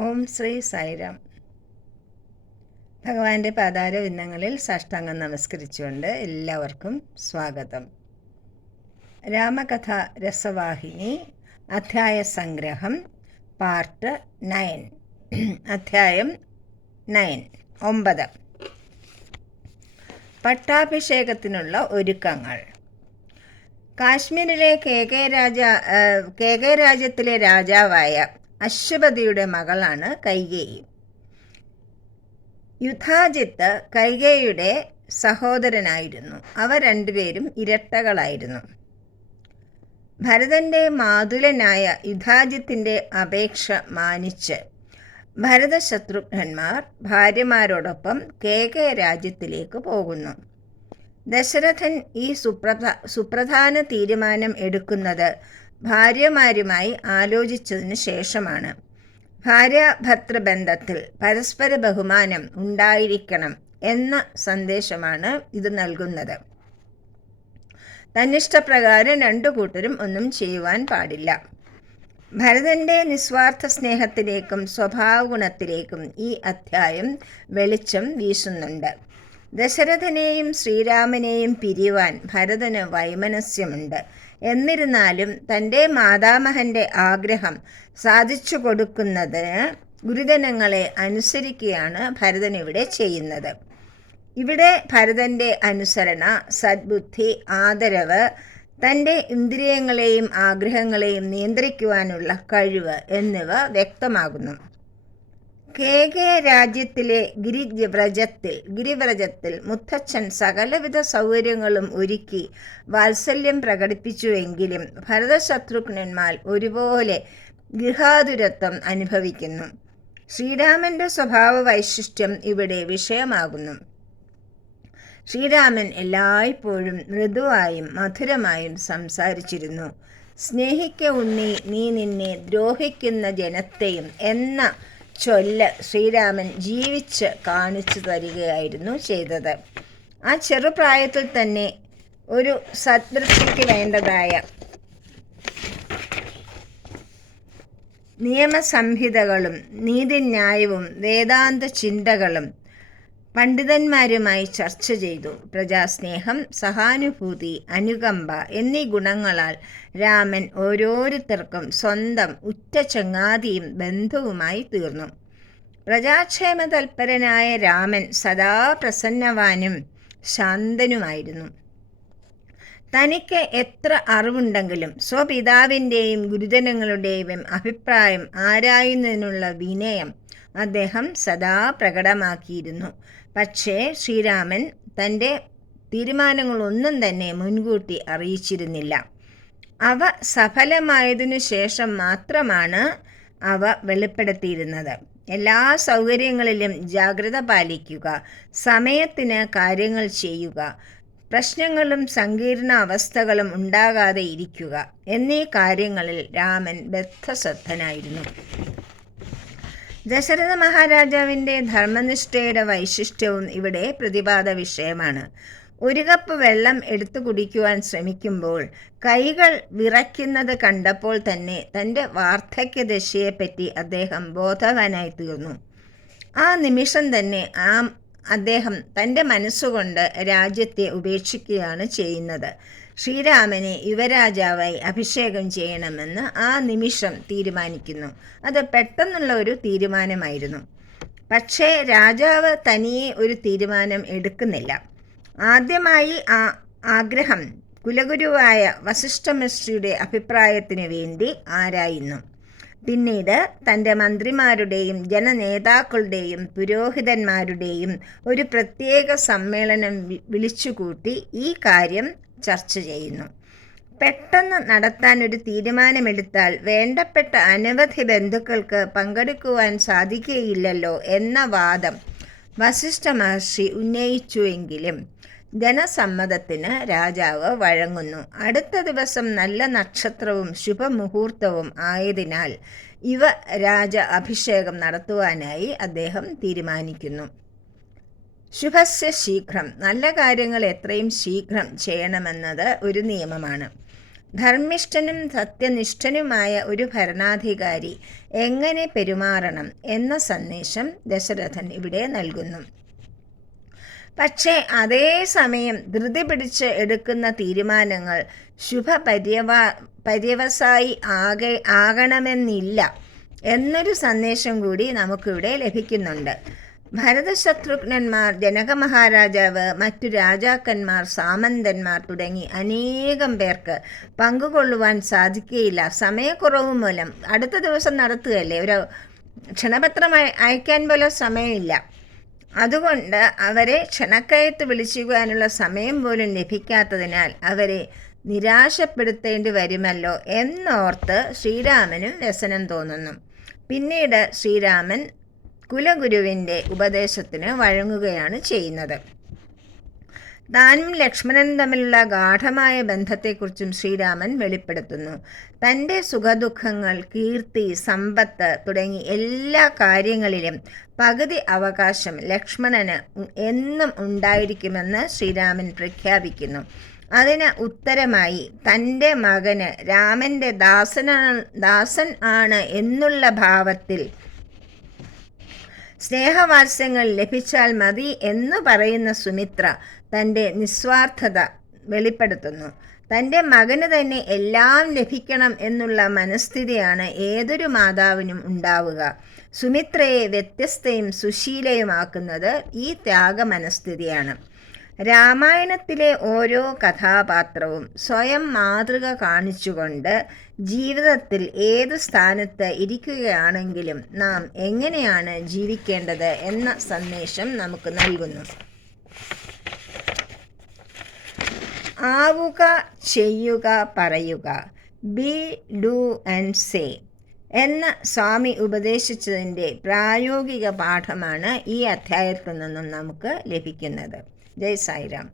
ഓം ശ്രീ സൈറാം ഭഗവാന്റെ പാതാര വിന്നങ്ങളിൽ സാഷ്ടാംഗം നമസ്കരിച്ചുകൊണ്ട് എല്ലാവർക്കും സ്വാഗതം. രാമകഥ രസവാഹിനി അധ്യായ സംഗ്രഹം പാർട്ട് നയൻ. അധ്യായം നയൻ ഒമ്പത്. പട്ടാഭിഷേകത്തിനുള്ള ഒരുക്കങ്ങൾ. കാശ്മീരിലെ കെ കെ രാജ കെ കെ രാജ്യത്തിലെ രാജാവായ അശ്വപതിയുടെ മകളാണ് കൈകേയി. യുദ്ധാജിത്ത് കൈകേയുടെ സഹോദരനായിരുന്നു. അവ രണ്ടുപേരും ഇരട്ടകളായിരുന്നു. ഭരതന്റെ മാതുലനായ യുധാജിത്തിന്റെ അപേക്ഷ മാനിച്ച് ഭരതശത്രുഘ്നന്മാർ ഭാര്യമാരോടൊപ്പം കെ കെ രാജ്യത്തിലേക്ക് പോകുന്നു. ദശരഥൻ ഈ സുപ്രധ സുപ്രധാന തീരുമാനം എടുക്കുന്നത് ഭാര്യമാരുമായി ആലോചിച്ചതിന് ശേഷമാണ്. ഭാര്യ ഭാര്യാഭർത്തൃബന്ധത്തിൽ പരസ്പര ബഹുമാനം ഉണ്ടായിരിക്കണം എന്ന സന്ദേശമാണ് ഇത് നൽകുന്നത്. തന്നിഷ്ടപ്രകാരം രണ്ടു കൂട്ടരും ഒന്നും ചെയ്യുവാൻ പാടില്ല. ഭരതന്റെ നിസ്വാർത്ഥ സ്നേഹത്തിലേക്കും സ്വഭാവ ഗുണത്തിലേക്കും ഈ അധ്യായം വെളിച്ചം വീശുന്നുണ്ട്. ദശരഥനെയും ശ്രീരാമനെയും പിരിവാൻ ഭരതന് വൈമനസ്യമുണ്ട്. എന്നിരുന്നാലും തന്റെ മാതാമഹന്റെ ആഗ്രഹം സാധിച്ചു കൊടുക്കുന്നതിന് ഗുരുജനങ്ങളെ അനുസരിക്കുകയാണ് ഭരതൻ ഇവിടെ ചെയ്യുന്നത്. ഇവിടെ ഭരതന്റെ അനുസരണ സദ്ബുദ്ധി ആദരവ് തന്റെ ഇന്ദ്രിയങ്ങളെയും ആഗ്രഹങ്ങളെയും നിയന്ത്രിക്കുവാനുള്ള കഴിവ് എന്നിവ വ്യക്തമാകുന്നു. കെ കെ രാജ്യത്തിലെ ഗിരിവ്രജത്തിൽ ഗിരിവ്രജത്തിൽ മുത്തച്ഛൻ സകലവിധ സൗകര്യങ്ങളും ഒരുക്കി വാത്സല്യം പ്രകടിപ്പിച്ചുവെങ്കിലും ഭരതശത്രുഘ്നന്മാർ ഒരുപോലെ ഗൃഹാതുരത്വം അനുഭവിക്കുന്നു. ശ്രീരാമന്റെ സ്വഭാവ വൈശിഷ്ട്യം ഇവിടെ വിഷയമാകുന്നു. ശ്രീരാമൻ എല്ലായ്പ്പോഴും മൃദുവായും മധുരമായും സംസാരിച്ചിരുന്നു. സ്നേഹിക്ക ഉണ്ണി നീ നിന്നെ ദ്രോഹിക്കുന്ന ജനത്തെയും എന്ന ചൊല്ല് ശ്രീരാമൻ ജീവിച്ച് കാണിച്ചു തരികയായിരുന്നു ചെയ്തത്. ആ ചെറുപ്രായത്തിൽ തന്നെ ഒരു സദ്വൃത്തിക്ക് വേണ്ടതായ നിയമസംഹിതകളും നീതിന്യായവും വേദാന്ത ചിന്തകളും പണ്ഡിതന്മാരുമായി ചർച്ച ചെയ്തു. പ്രജാസ്നേഹം സഹാനുഭൂതി അനുകമ്പ എന്നീ ഗുണങ്ങളാൽ രാമൻ ഓരോരുത്തർക്കും സ്വന്തം ഉറ്റ ചങ്ങാതിയും ബന്ധുവുമായി തീർന്നു. പ്രജാക്ഷേമ തൽപരനായ രാമൻ സദാ പ്രസന്നവാനും ശാന്തനുമായിരുന്നു. തനിക്ക് എത്ര അറിവുണ്ടെങ്കിലും സ്വപിതാവിന്റെയും ഗുരുജനങ്ങളുടെയും അഭിപ്രായം ആരായുന്നതിനുള്ള വിനയം അദ്ദേഹം സദാ പ്രകടമാക്കിയിരുന്നു. പക്ഷേ ശ്രീരാമൻ തന്റെ തീരുമാനങ്ങളൊന്നും തന്നെ മുൻകൂട്ടി അറിയിച്ചിരുന്നില്ല. അവ സഫലമായതിനു ശേഷം മാത്രമാണ് അവ വെളിപ്പെടുത്തിയിരുന്നത്. എല്ലാ സൗകര്യങ്ങളിലും ജാഗ്രത പാലിക്കുക സമയത്തിന് കാര്യങ്ങൾ ചെയ്യുക പ്രശ്നങ്ങളും സങ്കീർണ അവസ്ഥകളും ഉണ്ടാകാതെ ഇരിക്കുക എന്നീ കാര്യങ്ങളിൽ രാമൻ ബദ്ധശ്രദ്ധനായിരുന്നു ദശരഥ മഹാരാജാവിന്റെ ധർമ്മനിഷ്ഠയുടെ വൈശിഷ്ട്യവും ഇവിടെ പ്രതിപാദ വിഷയമാണ്. ഒരു കപ്പ് വെള്ളം എടുത്തു കുടിക്കുവാൻ ശ്രമിക്കുമ്പോൾ കൈകൾ വിറയ്ക്കുന്നത് കണ്ടപ്പോൾ തന്നെ തന്റെ വാർദ്ധക്യ ദശയെപ്പറ്റി അദ്ദേഹം ബോധവാനായി തീർന്നു. ആ നിമിഷം തന്നെ ആ അദ്ദേഹം തന്റെ മനസ്സുകൊണ്ട് രാജ്യത്തെ ഉപേക്ഷിക്കുകയാണ് ചെയ്യുന്നത്. ശ്രീരാമനെ യുവരാജാവായി അഭിഷേകം ചെയ്യണമെന്ന് ആ നിമിഷം തീരുമാനിക്കുന്നു. അത് പെട്ടെന്നുള്ള ഒരു തീരുമാനമായിരുന്നു. പക്ഷേ രാജാവ് തനിയെ ഒരു തീരുമാനം എടുക്കുന്നില്ല. ആദ്യമായി ആ ആഗ്രഹം കുലഗുരുവായ വസിഷ്ഠമിശ്രിയുടെ അഭിപ്രായത്തിനു വേണ്ടി ആരായുന്നു? പിന്നീട് തന്റെ മന്ത്രിമാരുടെയും ജനനേതാക്കളുടെയും പുരോഹിതന്മാരുടെയും ഒരു പ്രത്യേക സമ്മേളനം വിളിച്ചുകൂട്ടി ഈ കാര്യം ചർച്ച ചെയ്യുന്നു. പെട്ടെന്ന് നടത്താൻ ഒരു തീരുമാനമെടുത്താൽ വേണ്ടപ്പെട്ട അനവധി ബന്ധുക്കൾക്ക് പങ്കെടുക്കുവാൻ സാധിക്കുകയില്ലല്ലോ എന്ന വാദം വസിഷ്ഠ മഹർഷി ഉന്നയിച്ചുവെങ്കിലും ജനസമ്മതത്തിന് രാജാവ് വഴങ്ങുന്നു. അടുത്ത ദിവസം നല്ല നക്ഷത്രവും ശുഭമുഹൂർത്തവും ആയതിനാൽ ഇവ രാജ അഭിഷേകം നടത്തുവാനായി അദ്ദേഹം തീരുമാനിക്കുന്നു. ശുഭസ്യ ശീഘ്രം. നല്ല കാര്യങ്ങൾ എത്രയും ശീഘ്രം ചെയ്യണമെന്നത് ഒരു നിയമമാണ്. ധർമ്മിഷ്ഠനും സത്യനിഷ്ഠനുമായ ഒരു ഭരണാധികാരി എങ്ങനെ പെരുമാറണം എന്ന സന്ദേശം ദശരഥൻ ഇവിടെ നൽകുന്നു. പക്ഷേ അതേസമയം ധൃതി പിടിച്ച് എടുക്കുന്ന തീരുമാനങ്ങൾ ശുഭപര്യവ പര്യവസായി ആകെ ആകണമെന്നില്ല എന്നൊരു സന്ദേശം കൂടി നമുക്കിവിടെ ലഭിക്കുന്നുണ്ട്. ഭരതശത്രുഘ്നന്മാർ ജനക മഹാരാജാവ് മറ്റു രാജാക്കന്മാർ സാമന്തന്മാർ തുടങ്ങി അനേകം പേർക്ക് പങ്കുകൊള്ളുവാൻ സാധിക്കുകയില്ല. സമയക്കുറവ് മൂലം അടുത്ത ദിവസം നടത്തുകയല്ലേ? ഒരു ക്ഷണപത്രം അയ- അയക്കാൻ പോലും സമയമില്ല. അതുകൊണ്ട് അവരെ ക്ഷണക്കയത്ത് വിളിച്ചുവാനുള്ള സമയം പോലും ലഭിക്കാത്തതിനാൽ അവരെ നിരാശപ്പെടുത്തേണ്ടി വരുമല്ലോ എന്നോർത്ത് ശ്രീരാമനും വ്യസനം തോന്നുന്നു. പിന്നീട് ശ്രീരാമൻ കുലഗുരുവിന്റെ ഉപദേശത്തിന് വഴങ്ങുകയാണ് ചെയ്യുന്നത്. താനും ലക്ഷ്മണനും തമ്മിലുള്ള ഗാഠമായ ബന്ധത്തെക്കുറിച്ചും ശ്രീരാമൻ വെളിപ്പെടുത്തുന്നു. തന്റെ സുഖദുഃഖങ്ങൾ കീർത്തി സമ്പത്ത് തുടങ്ങി എല്ലാ കാര്യങ്ങളിലും പകുതി അവകാശം ലക്ഷ്മണന് എന്നും ഉണ്ടായിരിക്കുമെന്ന് ശ്രീരാമൻ പ്രഖ്യാപിക്കുന്നു. അതിന് ഉത്തരമായി തന്റെ മകന് രാമന്റെ ദാസനാണ് ദാസൻ ആണ് എന്നുള്ള ഭാവത്തിൽ സ്നേഹവാത്സ്യങ്ങൾ ലഭിച്ചാൽ മതി എന്ന് പറയുന്ന സുമിത്ര തന്റെ നിസ്വാർത്ഥത വെളിപ്പെടുത്തുന്നു. തന്റെ മകന് തന്നെ എല്ലാം ലഭിക്കണം എന്നുള്ള മനസ്ഥിതിയാണ് ഏതൊരു മാതാവിനും ഉണ്ടാവുക. സുമിത്രയെ വ്യത്യസ്തയും സുശീലയുമാക്കുന്നത് ഈ ത്യാഗ മനസ്ഥിതിയാണ് രാമായണത്തിലെ ഓരോ കഥാപാത്രവും സ്വയം മാതൃക കാണിച്ചുകൊണ്ട് ജീവിതത്തിൽ ഏത് സ്ഥാനത്ത് ഇരിക്കുകയാണെങ്കിലും നാം എങ്ങനെയാണ് ജീവിക്കേണ്ടത് എന്ന സന്ദേശം നമുക്ക് നൽകുന്നു. ആവുക ചെയ്യുക പറയുക. ബി ഡു ആൻഡ് സേ എന്ന സ്വാമി ഉപദേശിച്ചതിന്റെ പ്രായോഗിക പാഠമാണ് ഈ അധ്യായത്തിൽ നിന്നും നമുക്ക് ലഭിക്കുന്നത്. vesaire